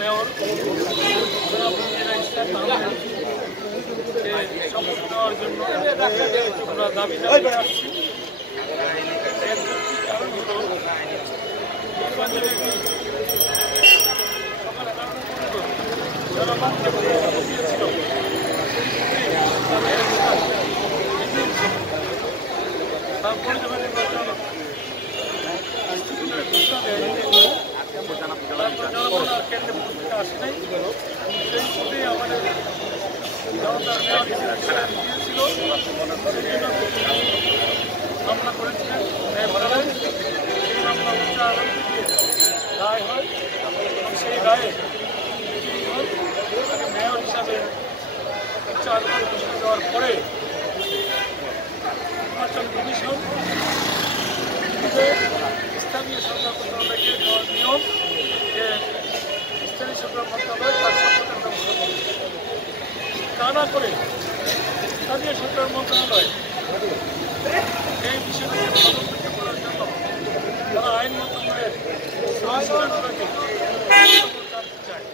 Mayor শপথ নেওয়ার জন্য আমরা দাবি জানিয়ে আসছি। কারণ হলো নির্বাচনে জনগণকে দিয়েছিল তারপরে যখন নির্বাচন জনগণ আর কেন্দ্রে ভূমিকা আসে নাই, সেই মতেই আমাদের জনতার মেয়র দিয়েছিল। মামলা করেছিলেন সেই মামলা উচ্চ আদালতে গিয়ে রায় হয় এবং সেই রায়ে মেয়র হিসাবে উচ্চ আদালত ঘোষণা দেওয়ার পরে নির্বাচন কমিশন স্থানীয় সরকার মন্ত্রণালয়কে দেওয়ার নিয়ম যে স্থানীয় সরকার মন্ত্রণালয় তার শপথের ব্যবস্থা করবে। তা না করে স্থানীয় সরকার মন্ত্রণালয় এই বিষয়টাকে পদক্ষেপ করার জন্য তারা আইন মন্ত্রণালয়ের সংস্কারগুলোকে জানতে চায়।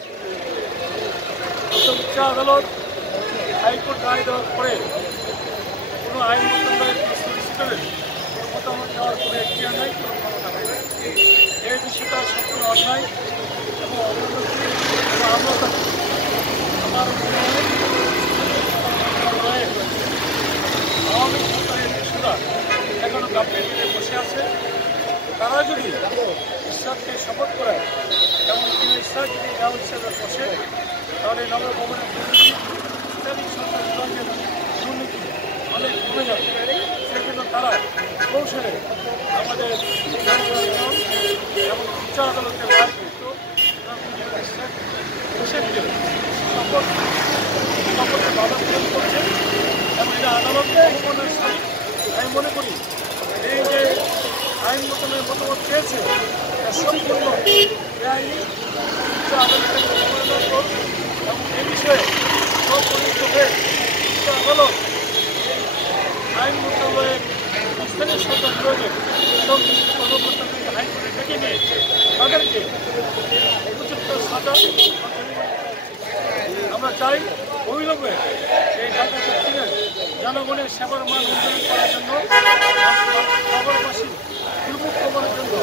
উচ্চ আদালত হাইকোর্ট রায় দেওয়ার পরে কোনো আইন মন্ত্রণালয়ের সলিসিটরের কোনো মতামত দেওয়ার কোনো এখতিয়ার নাই, কোনো ক্ষমতা নেই। এই বিষয়টা সম্পূর্ণ অন্যায় এবং অবনতি এবং আমলতা। আমার মনে হয় আওয়ামী সরকারের বিষয়টা এখনও গাফিলতিতে বসে আছে। তারা যদি ইসরাতকে শপথ করায় এবং ইসরাত যদি মেয়র হিসেবে বসে, তাহলে নগরভবনের দুর্নীতি, স্থানীয় সরকার বিভাগের দুর্নীতি অনেক কমে যাবে। সেজন্য তারা কৌশলে আমাদের এবং উচ্চ আদালতের রায়কৃত হিসেবে শপথে বাধা প্রদান করছে এবং এটা আদালতে অবমাননার সাথে আমি মনে করি এই যে আইন মতনের মতামত চেয়েছে সম্পূর্ণ বেআইনি। উচ্চ আদালতের অবমাননার পর এবং এ বিষয়ে সম্পর্কিত হয়ে উচ্চ আদালত আইন মন্ত্রণালয়ের স্থানীয় সরকার প্রয়োগের সংশ্লিষ্ট কর্মকর্তাদেরকে হাইকোর্টে ডেকে নিয়ে তাদেরকে উপযুক্ত সাজা। আমরা চাই অবিলম্বে এই ঢাকা দক্ষিণের জনগণের সেবার মান উন্নয়ন করার জন্য, নগরবাসী দুর্ভোগ কমানোর জন্য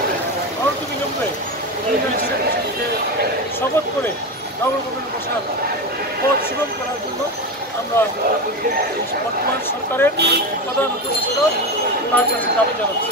অনতিবিলম্বে শপথ করে নগরভবনে বসার পথ সুগম করার জন্য আমরা বর্তমান সরকারের প্রধান উপদেষ্টা তার কাছে দাবি জানাচ্ছি।